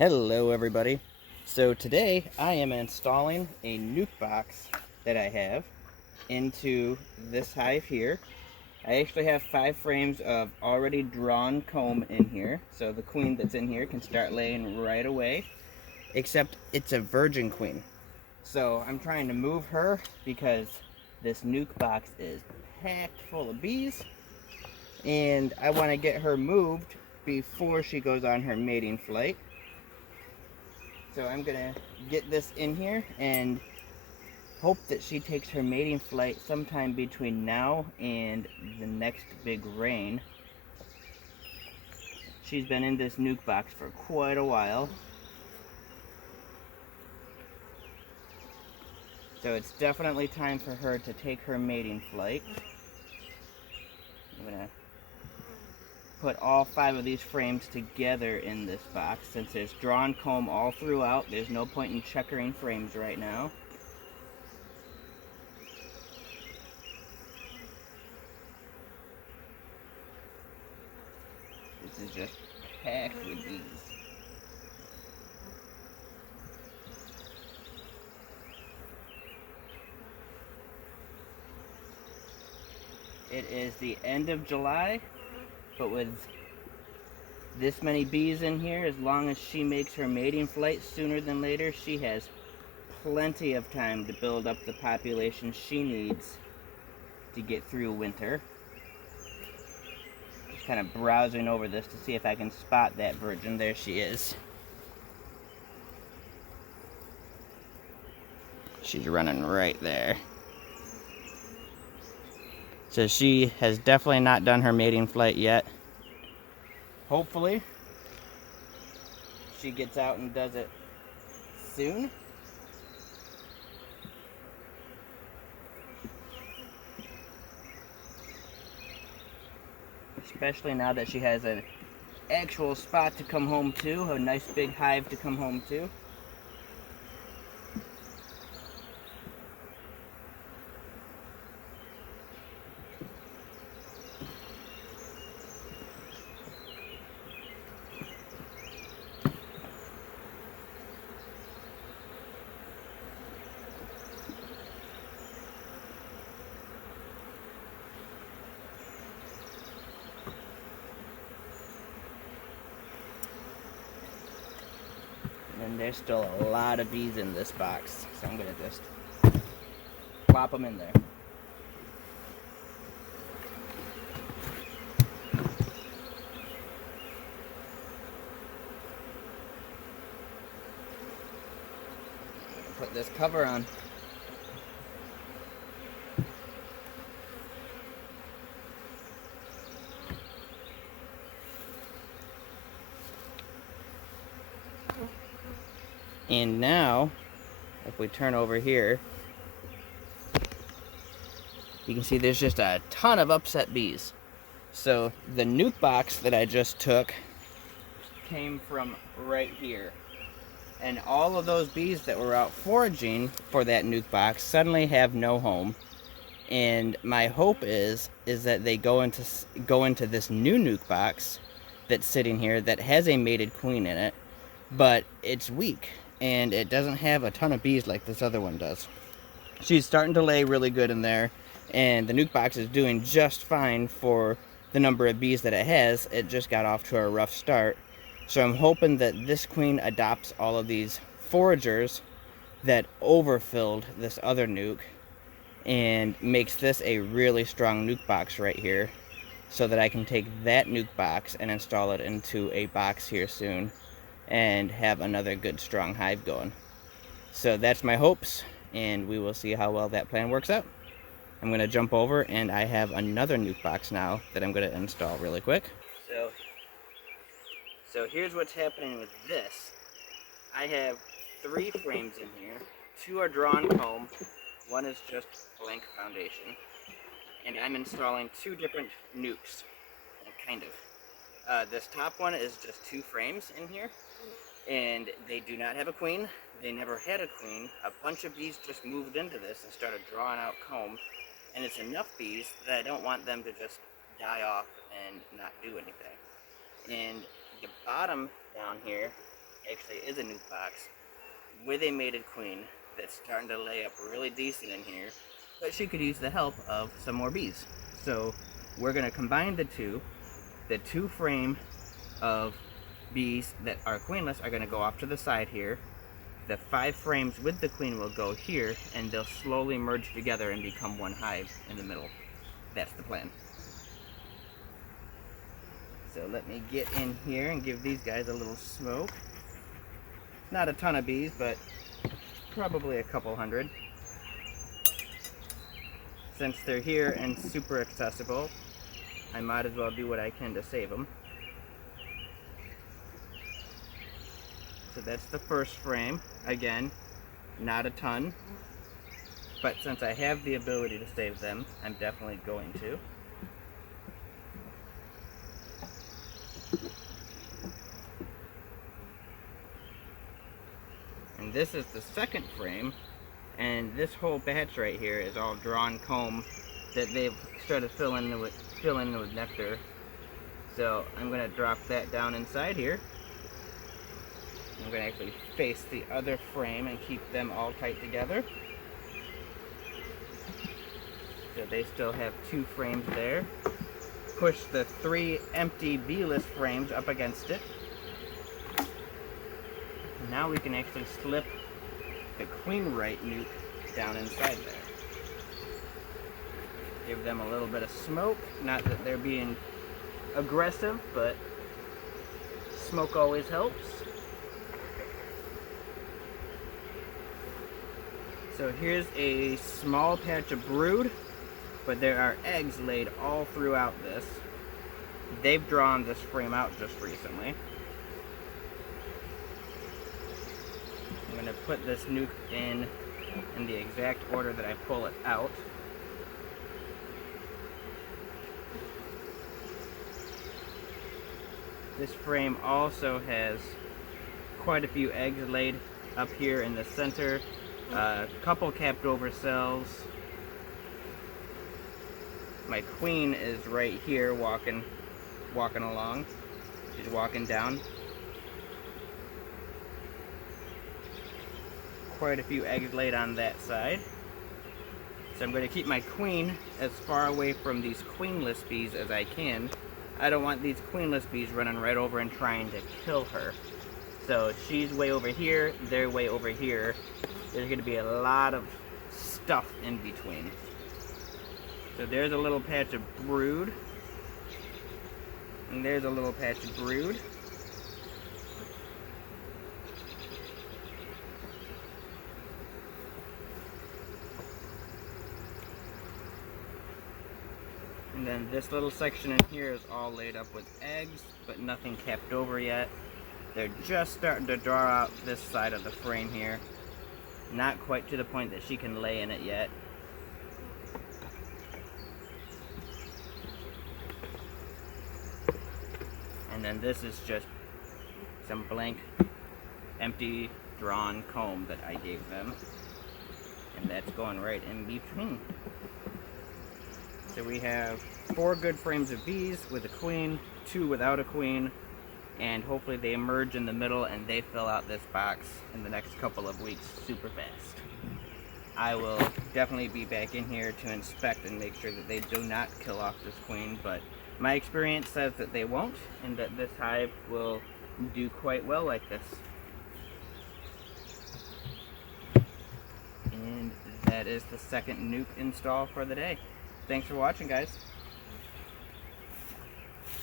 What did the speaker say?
Hello everybody. So today I am installing a nuke box that I have into this hive here. I actually have 5 frames of already drawn comb in here, so the queen that's in here can start laying right away, except it's a virgin queen. So I'm trying to move her because this nuke box is packed full of bees and I want to get her moved before she goes on her mating flight. So I'm gonna get this in here and hope that she takes her mating flight sometime between now and the next big rain. She's been in this nuke box for quite a while. So it's definitely time for her to take her mating flight. I'm gonna put all 5 of these frames together in this box. Since there's drawn comb all throughout, there's no point in checkering frames right now. This is just packed with bees. It is the end of July, but with this many bees in here, as long as she makes her mating flight sooner than later, she has plenty of time to build up the population she needs to get through winter. Just kind of browsing over this to see if I can spot that virgin. There she is. She's running right there. So she has definitely not done her mating flight yet. Hopefully, she gets out and does it soon. Especially now that she has an actual spot to come home to, a nice big hive to come home to. And there's still a lot of bees in this box, so I'm gonna just plop them in there. Put this cover on. And now, if we turn over here, you can see there's just a ton of upset bees. So the nuke box that I just took came from right here. And all of those bees that were out foraging for that nuke box suddenly have no home. And my hope is that they go into this new nuke box that's sitting here that has a mated queen in it, but it's weak and it doesn't have a ton of bees like this other one does. She's starting to lay really good in there, and the nuke box is doing just fine for the number of bees that it has. It just got off to a rough start. So I'm hoping that this queen adopts all of these foragers that overfilled this other nuke and makes this a really strong nuke box right here, so that I can take that nuke box and install it into a box here soon and have another good strong hive going. So that's my hopes, and we will see how well that plan works out. I'm going to jump over, and I have another nuke box now that I'm going to install really quick. So here's what's happening with this. I have 3 frames in here. 2 are drawn comb, 1 is just blank foundation, and I'm installing 2 different nukes, kind of. This top one is just 2 frames in here, and they do not have a queen. They never had a queen. A bunch of bees just moved into this and started drawing out comb, and it's enough bees that I don't want them to just die off and not do anything. And the bottom down here actually is a nuke box with a mated queen that's starting to lay up really decent in here, but she could use the help of some more bees. So we're going to combine the two frame of bees that are queenless are going to go off to the side here. The 5 frames with the queen will go here, and they'll slowly merge together and become one hive in the middle. That's the plan. So let me get in here and give these guys a little smoke. Not a ton of bees, but probably a couple hundred. Since they're here and super accessible, I might as well do what I can to save them. So that's the first frame. Again, not a ton, but since I have the ability to save them, I'm definitely going to. And this is the second frame, and this whole batch right here is all drawn comb that they've started filling in with nectar. So I'm going to drop that down inside here. I'm going to actually face the other frame and keep them all tight together. So they still have 2 frames there. Push the 3 empty bee-less frames up against it. Now we can actually slip the queen right nuke down inside there. Give them a little bit of smoke. Not that they're being aggressive, but smoke always helps. So here's a small patch of brood, but there are eggs laid all throughout this. They've drawn this frame out just recently. I'm going to put this nuke in the exact order that I pull it out. This frame also has quite a few eggs laid up here in the center. A couple capped over cells. My queen is right here walking along. She's walking down. Quite a few eggs laid on that side. So I'm going to keep my queen as far away from these queenless bees as I can. I don't want these queenless bees running right over and trying to kill her. So she's way over here, they're way over here. There's going to be a lot of stuff in between. So there's a little patch of brood. And there's a little patch of brood. And then this little section in here is all laid up with eggs, but nothing capped over yet. They're just starting to draw out this side of the frame here. Not quite to the point that she can lay in it yet. And then this is just some blank, empty, drawn comb that I gave them. And that's going right in between. So we have 4 good frames of bees with a queen, 2 without a queen, and hopefully they emerge in the middle and they fill out this box in the next couple of weeks super fast. I will definitely be back in here to inspect and make sure that they do not kill off this queen, but my experience says that they won't, and that this hive will do quite well like this. And that is the second nuke install for the day. Thanks for watching, guys.